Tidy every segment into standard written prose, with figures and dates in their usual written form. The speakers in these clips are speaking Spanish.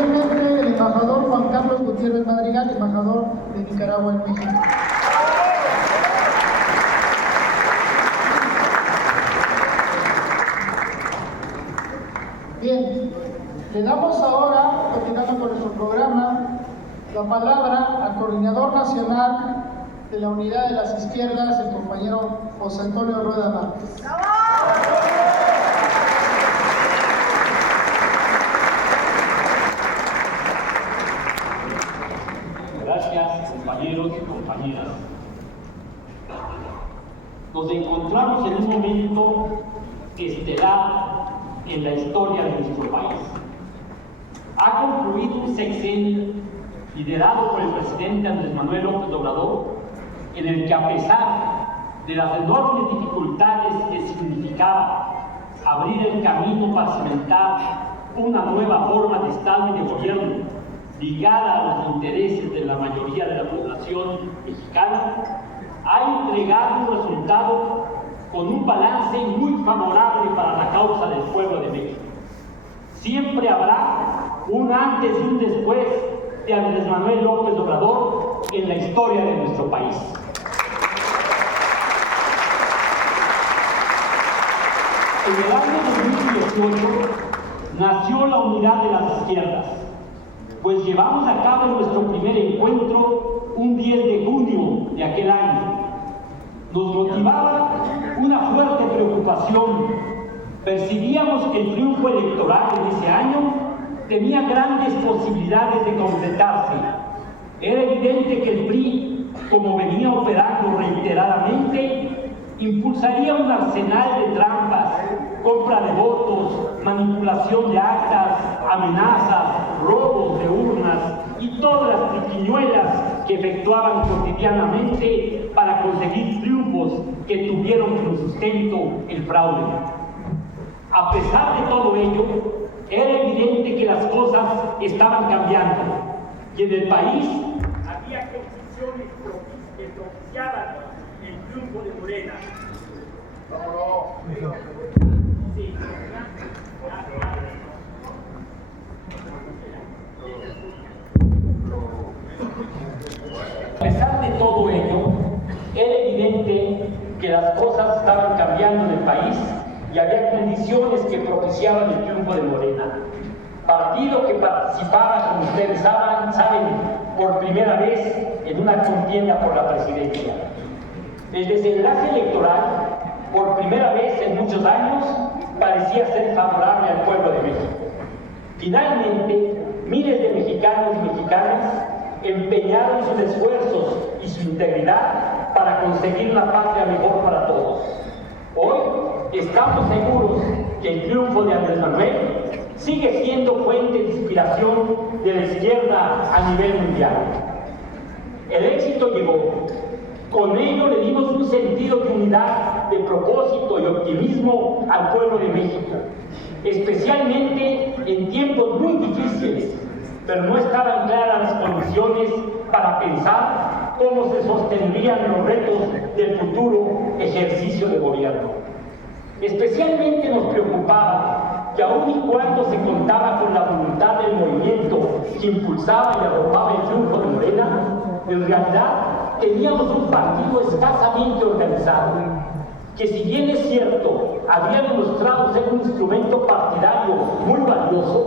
Cordialmente, el embajador Juan Carlos Gutiérrez Madrigal, embajador de Nicaragua en México. Bien, le damos ahora, continuando con nuestro programa, la palabra al coordinador nacional de la Unidad de las Izquierdas, el compañero José Antonio Rueda Márquez. Gracias, compañeros y compañeras. Nos encontramos en un momento estelar en la historia de nuestro país. Ha concluido un sexenio liderado por el presidente Andrés Manuel López Obrador, en el que, a pesar de las enormes dificultades que significaba abrir el camino para cimentar una nueva forma de Estado y de gobierno ligada a los intereses de la mayoría de la población mexicana, ha entregado un resultado con un balance muy favorable para la causa del pueblo de México. Siempre habrá un antes y un después de Andrés Manuel López Obrador en la historia de nuestro país. En el año 2018 nació la Unidad de las Izquierdas, pues llevamos a cabo nuestro primer encuentro un 10 de junio de aquel año. Nos motivaba una fuerte preocupación. Percibíamos que el triunfo electoral en ese año tenía grandes posibilidades de concretarse. Era evidente que el PRI, como venía operando reiteradamente, impulsaría un arsenal de trampas, compra de votos, manipulación de actas, amenazas, robos de urnas y todas las triquiñuelas que efectuaban cotidianamente para conseguir triunfos que tuvieron como sustento el fraude. A pesar de todo ello, era evidente que las cosas estaban cambiando y en el país había condiciones que propiciaban el triunfo de Morena. Sí. A pesar de todo ello, era evidente que las cosas estaban cambiando en el país y había condiciones que propiciaban el triunfo de Morena. Partido que participaba, como ustedes saben, por primera vez en una contienda por la presidencia. El desenlace electoral, por primera vez en muchos años, parecía ser favorable al pueblo de México. Finalmente, miles de mexicanos y mexicanas empeñaron sus esfuerzos y su integridad para conseguir una patria mejor para todos. Hoy estamos seguros que el triunfo de Andrés Manuel sigue siendo fuente de inspiración de la izquierda a nivel mundial. El éxito llegó. Con ello le dimos un sentido de unidad, de propósito y optimismo al pueblo de México, especialmente en tiempos muy difíciles, pero no estaban claras las condiciones para pensar cómo se sostendrían los retos del futuro ejercicio de gobierno. Especialmente nos preocupaba que aun y cuando se contaba con la voluntad del movimiento que impulsaba y arropaba el triunfo de Morena, en realidad teníamos un partido escasamente organizado, que, si bien es cierto, había demostrado ser un instrumento partidario muy valioso,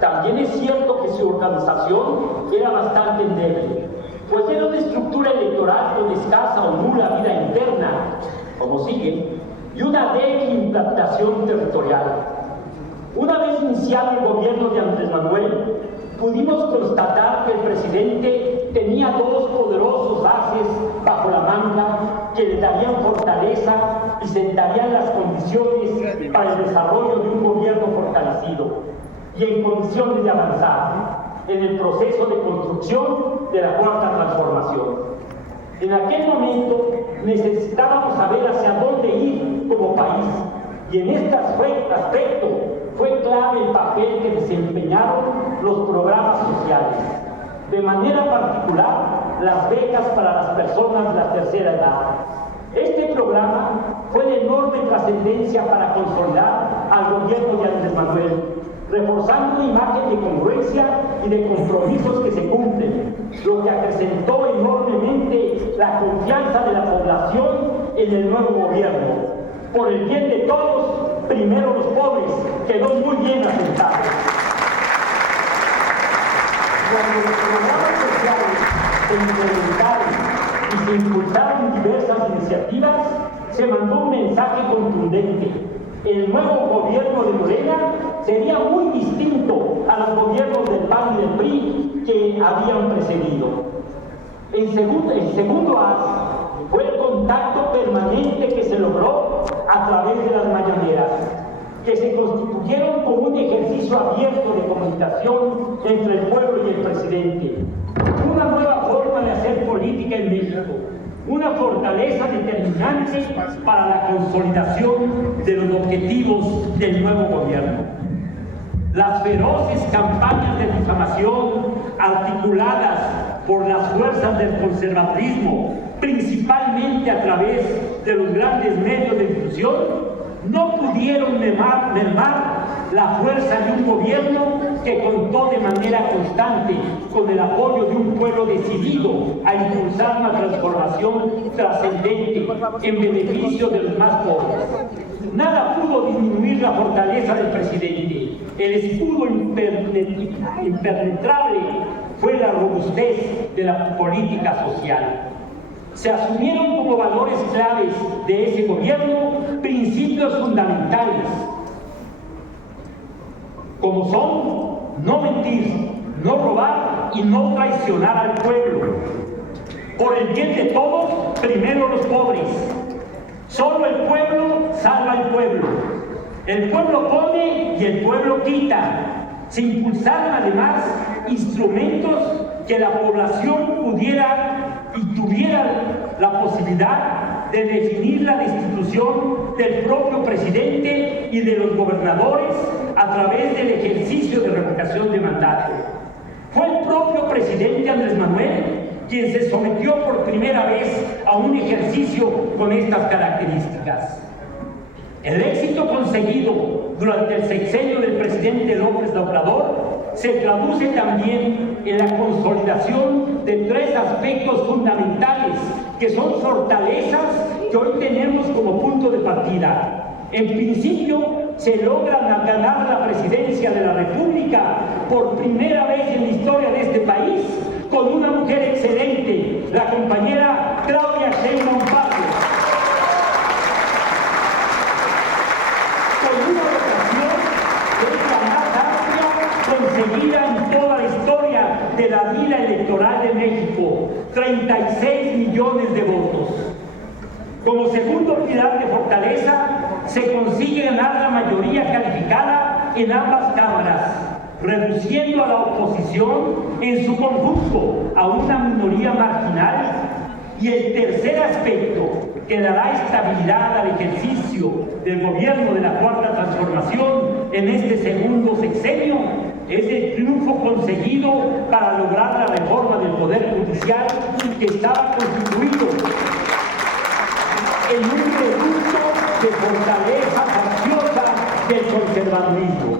también es cierto que su organización era bastante endeble, pues era una estructura electoral con escasa o nula vida interna, como sigue, y una débil implantación territorial. Una vez iniciado el gobierno de Andrés Manuel, pudimos constatar que el presidente tenía dos poderosos ases bajo la manga que le darían fortaleza y sentarían las condiciones para el desarrollo de un gobierno fortalecido y en condiciones de avanzar en el proceso de construcción de la cuarta transformación. En aquel momento necesitábamos saber hacia dónde ir como país, y en este aspecto fue clave el papel que desempeñaron los programas sociales, de manera particular las becas para las personas de la tercera edad. Este programa fue de enorme trascendencia para consolidar al gobierno de Andrés Manuel, reforzando una imagen de congruencia y de compromisos que se cumplen, lo que acrecentó enormemente la confianza de la población en el nuevo gobierno. Por el bien de todos, primero los pobres, quedó muy bien asentado. Cuando los programas sociales se implementaron y se impulsaron diversas iniciativas, se mandó un mensaje contundente. El nuevo gobierno de Morena sería muy distinto a los gobiernos del PAN y del PRI que habían precedido. El segundo as fue el contacto permanente que se logró a través de las mañaneras, que se constituyeron como un ejercicio abierto de comunicación entre el pueblo y el presidente. Una nueva forma de hacer política en México, una fortaleza determinante para la consolidación de los objetivos del nuevo gobierno. Las feroces campañas de difamación articuladas por las fuerzas del conservadurismo, principalmente a través de los grandes medios de difusión, no pudieron mermar la fuerza de un gobierno que contó de manera constante con el apoyo de un pueblo decidido a impulsar una transformación trascendente en beneficio de los más pobres. Nada pudo disminuir la fortaleza del presidente. El escudo impenetrable fue la robustez de la política social. Se asumieron como valores claves de ese gobierno principios fundamentales, como son no mentir, no robar y no traicionar al pueblo. Por el bien de todos, primero los pobres. Solo el pueblo salva al pueblo. El pueblo pone y el pueblo quita. Se impulsaron además instrumentos que la población pudiera y tuviera la posibilidad de definir la destitución del propio presidente y de los gobernadores a través del ejercicio de revocación de mandato. Fue el propio presidente Andrés Manuel quien se sometió por primera vez a un ejercicio con estas características. El éxito conseguido durante el sexenio del presidente López Obrador se traduce también en la consolidación de tres aspectos fundamentales que son fortalezas que hoy tenemos como punto de partida. En principio, se logra ganar la presidencia de la República por primera vez en la historia de este país con una mujer excelente, la compañera Claudia Sheinbaum Pardo. Con una votación que es la más amplia conseguida en toda la historia de la vida electoral de México, 36 millones de votos. Como segundo pilar de fortaleza, se consigue ganar la mayoría calificada en ambas cámaras, reduciendo a la oposición en su conjunto a una minoría marginal. Y el tercer aspecto que dará estabilidad al ejercicio del gobierno de la Cuarta Transformación en este segundo sexenio es el triunfo conseguido para lograr la reforma del Poder Judicial que estaba constituido en un reducto de fortaleza facciosa del conservadurismo.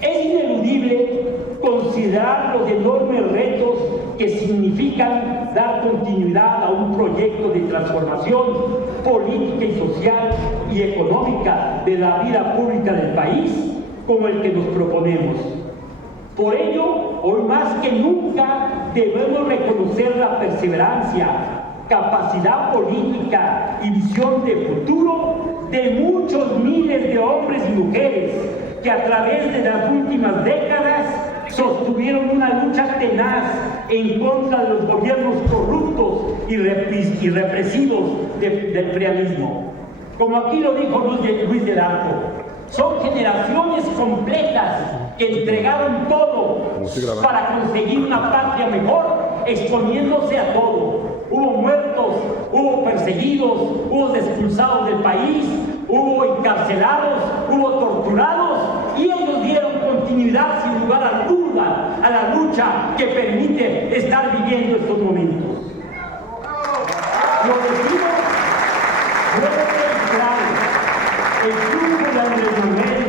Es ineludible considerar los enormes retos que significan dar continuidad a un proyecto de transformación política y social y económica de la vida pública del país como el que nos proponemos. Por ello, hoy más que nunca debemos reconocer la perseverancia, capacidad política y visión de futuro de muchos miles de hombres y mujeres que a través de las últimas décadas sostuvieron una lucha tenaz en contra de los gobiernos corruptos y represivos del prianismo. Como aquí lo dijo Luis del Arco, son generaciones completas que entregaron todo para conseguir una patria mejor, exponiéndose a todo. Hubo muertos, hubo perseguidos, hubo expulsados del país, hubo encarcelados, hubo torturados, y ellos dieron continuidad sin lugar a duda a la lucha que permite estar viviendo estos momentos. Lo decimos fuerte y claro: el triunfo de Andrés Manuel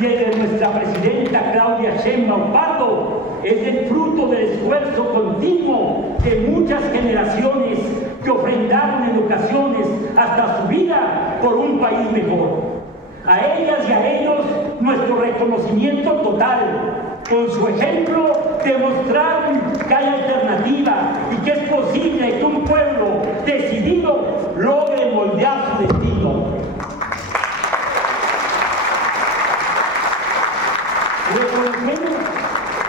y el de nuestra presidenta Claudia Sheinbaum Pardo es el fruto del esfuerzo continuo de muchas generaciones que ofrendaron en ocasiones hasta su vida por un país mejor. A ellas y a ellos nuestro reconocimiento total. Con su ejemplo demostraron que hay alternativa y que es posible que un pueblo decidido logre moldear su destino. Reconocemos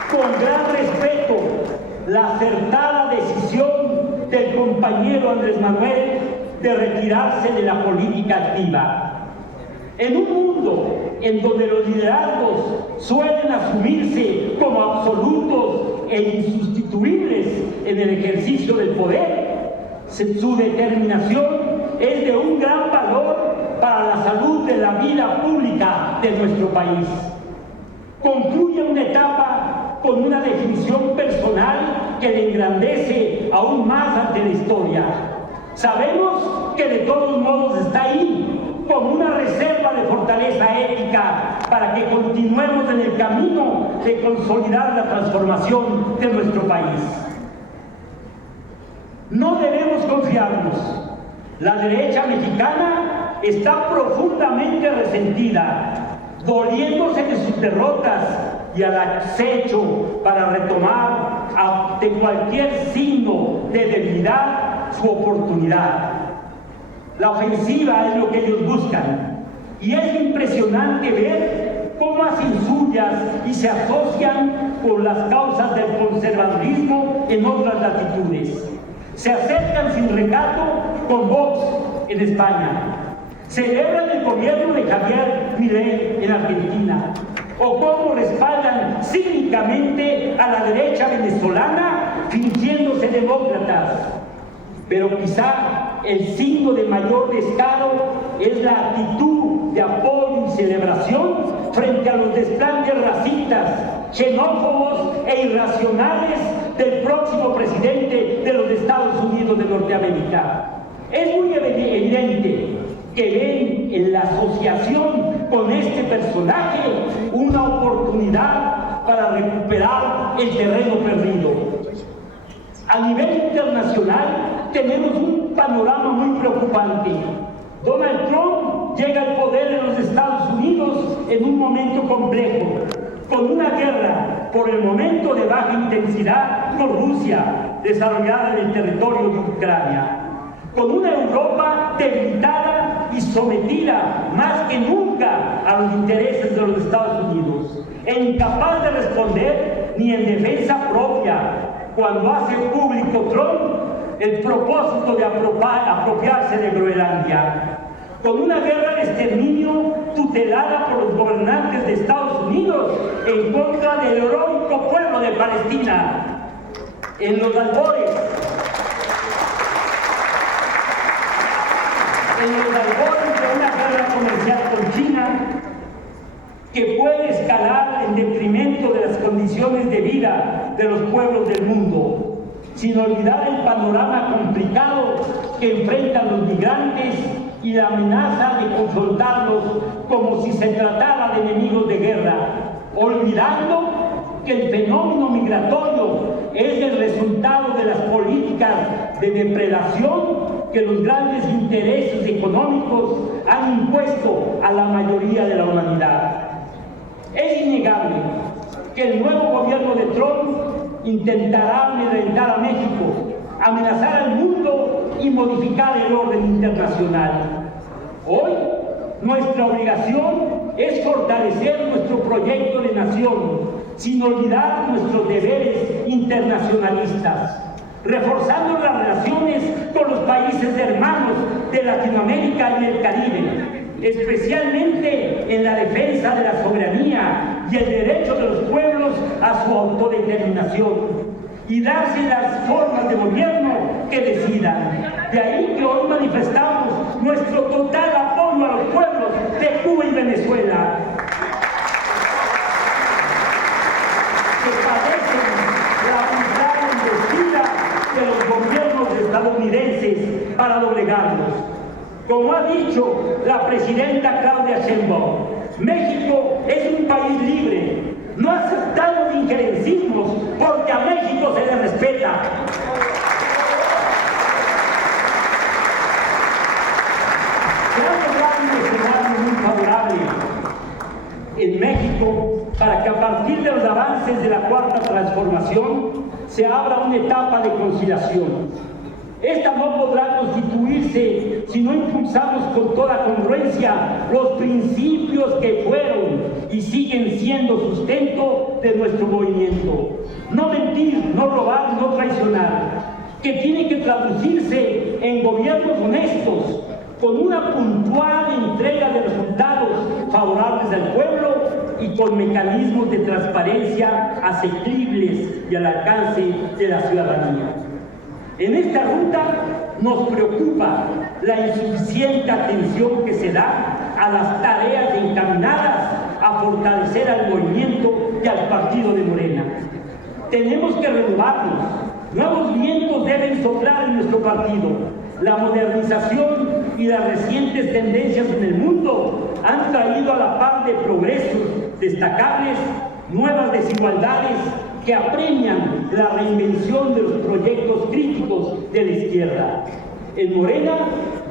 con gran respeto la acertada decisión del compañero Andrés Manuel de retirarse de la política activa. En un mundo en donde los liderazgos suelen asumirse como absolutos e insustituibles en el ejercicio del poder, su determinación es de un gran valor para la salud de la vida pública de nuestro país. Concluye una etapa con una definición personal que le engrandece aún más ante la historia. Sabemos que de todos modos está ahí, como una reserva de fortaleza ética para que continuemos en el camino de consolidar la transformación de nuestro país. No debemos confiarnos. La derecha mexicana está profundamente resentida, doliéndose de sus derrotas y al acecho para retomar ante cualquier signo de debilidad su oportunidad. La ofensiva es lo que ellos buscan, y es impresionante ver cómo hacen suyas y se asocian con las causas del conservadurismo en otras latitudes. Se acercan sin recato con Vox en España, celebran el gobierno de Javier Milei en Argentina, o cómo respaldan cínicamente a la derecha venezolana fingiéndose demócratas. Pero quizá el signo de mayor descaro es la actitud de apoyo y celebración frente a los desplantes racistas, xenófobos e irracionales del próximo presidente de los Estados Unidos de Norteamérica. Es muy evidente que ven en la asociación con este personaje una oportunidad para recuperar el terreno perdido. A nivel internacional tenemos un panorama muy preocupante. Donald Trump llega al poder en los Estados Unidos en un momento complejo, con una guerra por el momento de baja intensidad con Rusia, desarrollada en el territorio de Ucrania, con una Europa debilitada y sometida más que nunca a los intereses de los Estados Unidos, e incapaz de responder ni en defensa propia, cuando hace público Trump el propósito de apropiarse de Groenlandia, con una guerra de exterminio tutelada por los gobernantes de Estados Unidos en contra del heroico pueblo de Palestina, en los albores de una guerra comercial con China que puede escalar en detrimento de las condiciones de vida de los pueblos del mundo, sin olvidar el panorama complicado que enfrentan los migrantes y la amenaza de confrontarlos como si se tratara de enemigos de guerra, olvidando que el fenómeno migratorio es el resultado de las políticas de depredación que los grandes intereses económicos han impuesto a la mayoría de la humanidad. Es innegable que el nuevo gobierno de Trump intentará amedrentar a México, amenazar al mundo y modificar el orden internacional. Hoy, nuestra obligación es fortalecer nuestro proyecto de nación, sin olvidar nuestros deberes internacionalistas, reforzando las relaciones con los países hermanos de Latinoamérica y el Caribe, especialmente en la defensa de la soberanía y el derecho de los pueblos a su autodeterminación, y darse las formas de gobierno que decidan. De ahí que hoy manifestamos nuestro total apoyo a los pueblos de Cuba y Venezuela, que padecen la brutal embestida de los gobiernos estadounidenses para doblegarlos. Como ha dicho la presidenta Claudia Sheinbaum, México es un país libre. No aceptamos injerencismos porque a México se le respeta. Se ha logrado un escenario muy favorable en México para que a partir de los avances de la Cuarta Transformación se abra una etapa de conciliación. Esta no podrá constituirse si no impulsamos con toda congruencia los principios que fueron y siguen siendo sustento de nuestro movimiento. No mentir, no robar, no traicionar, que tiene que traducirse en gobiernos honestos, con una puntual entrega de resultados favorables al pueblo y con mecanismos de transparencia asequibles y al alcance de la ciudadanía. En esta ruta nos preocupa la insuficiente atención que se da a las tareas encaminadas a fortalecer al movimiento y al partido de Morena. Tenemos que renovarnos. Nuevos vientos deben soplar en nuestro partido. La modernización y las recientes tendencias en el mundo han traído a la par de progresos destacables nuevas desigualdades que apremian la reinvención de los proyectos críticos de la izquierda. En Morena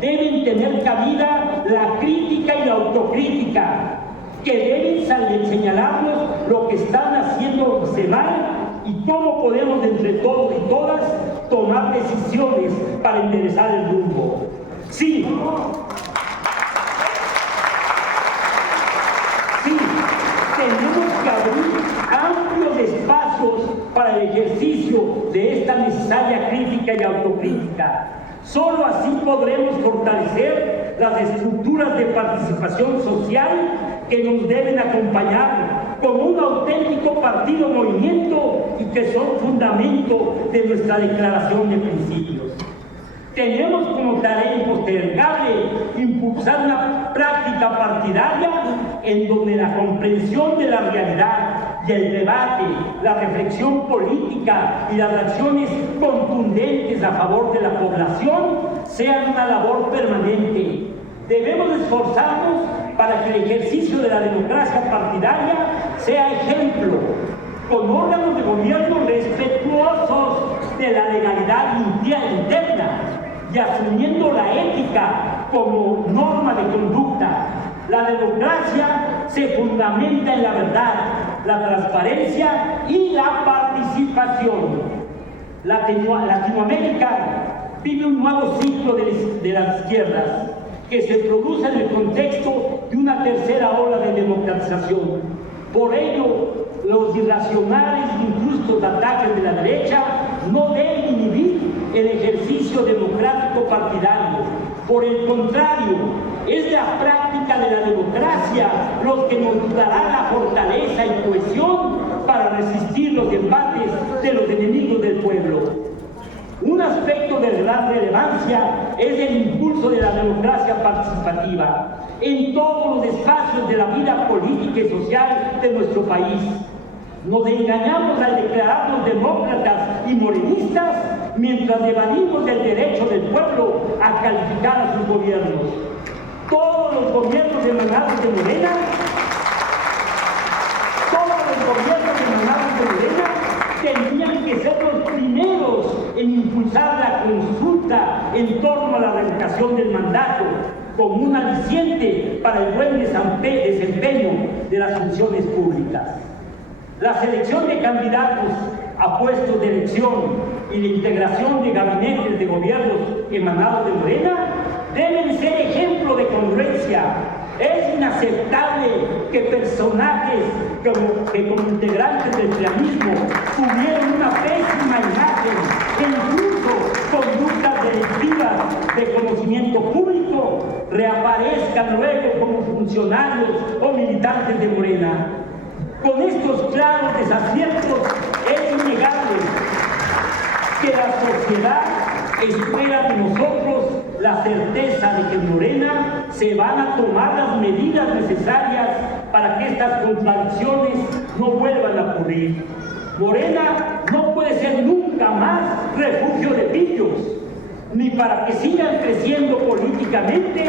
deben tener cabida la crítica y la autocrítica, que deben señalarnos lo que están haciéndose mal y cómo podemos entre todos y todas tomar decisiones para enderezar el rumbo. Sí, tenemos que abrir amplios espacios para el ejercicio de esta necesaria crítica y autocrítica. Solo así podremos fortalecer las estructuras de participación social que nos deben acompañar como un auténtico partido movimiento y que son fundamento de nuestra declaración de principios. Tenemos como tarea impostergable impulsar una práctica partidaria en donde la comprensión de la realidad y el debate, la reflexión política y las acciones contundentes a favor de la población sean una labor permanente. Debemos esforzarnos para que el ejercicio de la democracia partidaria sea ejemplo, con órganos de gobierno respetuosos de la legalidad interna y asumiendo la ética como norma de conducta. La democracia se fundamenta en la verdad, la transparencia y la participación. Latinoamérica vive un nuevo ciclo de las izquierdas que se produce en el contexto de una tercera ola de democratización. Por ello, los irracionales e injustos ataques de la derecha no deben inhibir el ejercicio democrático partidario. Por el contrario, es la práctica de la democracia lo que nos dará la fortaleza y cohesión para resistir los embates de los enemigos del pueblo. Un aspecto de gran relevancia es el impulso de la democracia participativa en todos los espacios de la vida política y social de nuestro país. Nos engañamos al declararnos demócratas y morenistas mientras evadimos el derecho del pueblo a calificar a sus gobiernos. Todos los gobiernos emanados de Morena, tendrían que ser los primeros en impulsar la consulta en torno a la revocación del mandato como un aliciente para el buen desempeño de las funciones públicas. La selección de candidatos a puestos de elección y la integración de gabinetes de gobiernos emanados de Morena deben ser ejemplo de congruencia. Es inaceptable que personajes que como integrantes del prianismo tuvieron una pésima imagen e incluso conductas delictivas de conocimiento público reaparezcan luego como funcionarios o militantes de Morena. Con estos claros desaciertos es innegable que la sociedad espera de nosotros la certeza de que en Morena se van a tomar las medidas necesarias para que estas contradicciones no vuelvan a ocurrir. Morena no puede ser nunca más refugio de pillos, ni para que sigan creciendo políticamente